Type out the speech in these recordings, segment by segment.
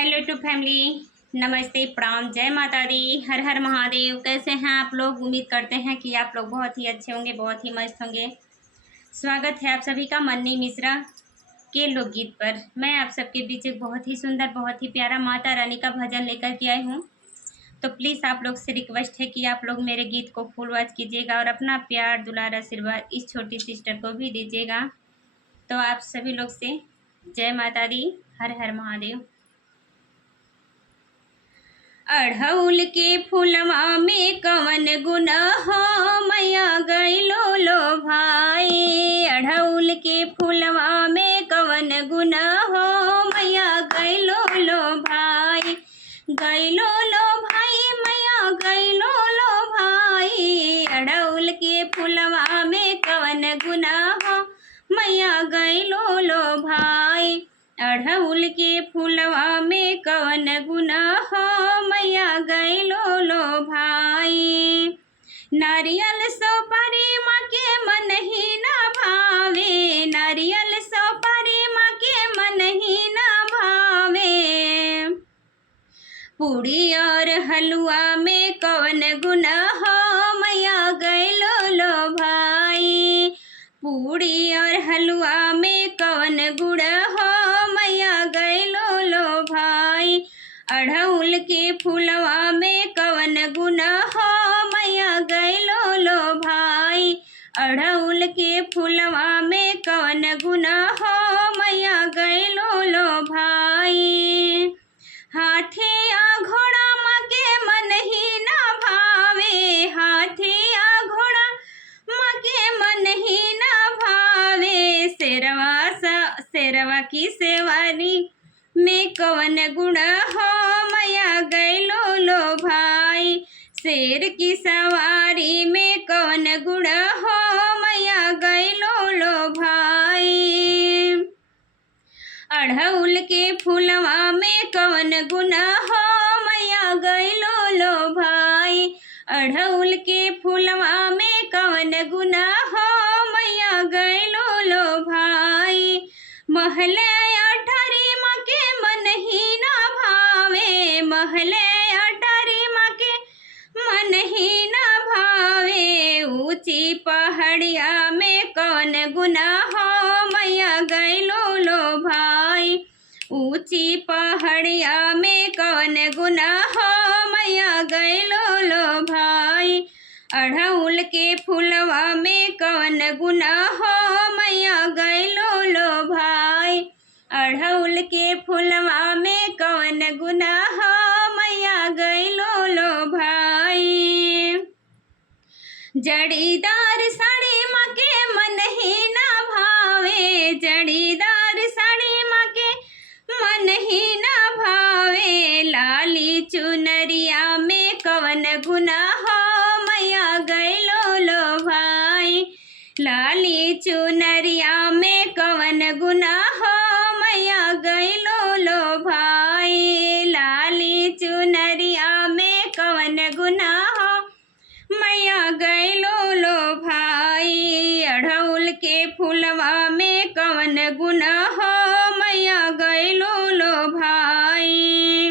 Hello two family, नमस्ते, प्रणाम, जय माता दी, हर हर महादेव। कैसे हैं आप लोग? उम्मीद करते हैं कि आप लोग बहुत ही अच्छे होंगे, बहुत ही मस्त होंगे। स्वागत है आप सभी का मन्नी मिश्रा के लोकगीत पर। मैं आप सबके बीच एक बहुत ही सुंदर, बहुत ही प्यारा माता रानी का भजन लेकर के आई हूँ। तो प्लीज़ आप लोग से रिक्वेस्ट है कि आप लोग मेरे गीत को फुल वॉच कीजिएगा और अपना प्यार दुलार आशीर्वाद इस छोटी सिस्टर को भी दीजिएगा। तो आप सभी लोग से जय माता दी, हर हर महादेव। अढ़उल के फूलवा में कवन गुण हो मैया गइलो लो भाई। अढ़उल के फूलवा में कवन गुण हो मैया गइलो लो भाई। गइलो लो भाई मैया गइलो लो भाई। अढ़उल के फूलवा में कवन गुण हो मैया गइलो लो भाई। अढ़उल के फूलवा में कवन गुण हो मैया गइलो लो भाई। नारियल सुपारी माँ के मन ही ना भावे। नारियल सुपारी माँ के मन ही ना भावे। पूड़ी और हलवा में कवन गुण हो मैया गइलो लो भाई। पूड़ी और हलवा में कवन गुण हो मैया गइलो लो भाई। अढ़उल के फूलवा में कवन गुण हो मैया गइलो लो भाई। अढ़उल के फूलवा में कवन गुण हो मैया गइलो लो भाई। हाथी आ घोड़ा माँ के मन ही ना भावे। हाथी आ घोड़ा माँ के मन ही ना भावे। शेरवा की सवारी में कवन गुण हो मैया गइलो लो भाई। शेर की सवारी में कवन गुण हो मैया गइलो लो भाई। अढ़उल के फूलवा में कवन गुण हो मैया गइलो लो भाई। अढ़उल के फूलवा में कवन गुण हो मैया गइलो लो भाई। महले अटारी माँ के मन ही ना भावे। महले अटारी माँ के मन ही ना भावे। ऊंची पहाड़िया में कवन गुण हो मैया गइलो लो भाई। ऊंची पहाड़िया में कवन गुण हो मैया गइलो लो भाई। अढ़उल के फूलवा में कवन गुण हो मैया गइलो लो भाई। अढ़उल के फूलवा में कवन गुण हो मैया गइलो लो भाई। जड़ीदार साड़ी माँ के मन ही ना भावे। जड़ीदार साड़ी माँ के मन ही ना भावे। लाली चुनरिया में कवन गुण हो मैया गइलो लो भाई। लाली चुनरिया में कवन गुण हो मैया गइलो लो भाई। लाली चुनरिया में कवन गुण हो मैया गइलो लो भाई। अढ़उल के फूलवा में कवन गुण हो मैया गइलो लो भाई।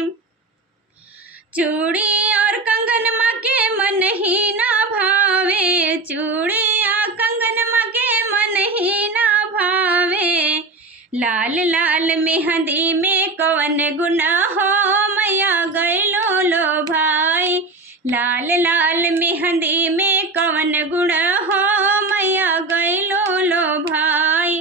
चूड़ी और कंगन माँ के मन ही ना भावे। चूड़ी और कंगन माँ के मन ही ना भावे। लाल लाल मेहंदी में कवन गुण हो मैया गइलो लो भाई। लाल लाल मेहंदी में कवन गुण हो मैया गइलो लो भाई।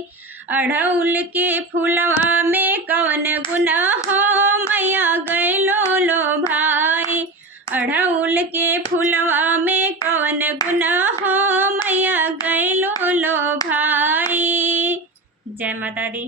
अढ़उल के फूलवा में कवन गुण हो मैया गइलो लो भाई। अढ़उल के फूलवा में कवन गुण हो मैया गइलो लो भाई। जय माता दी।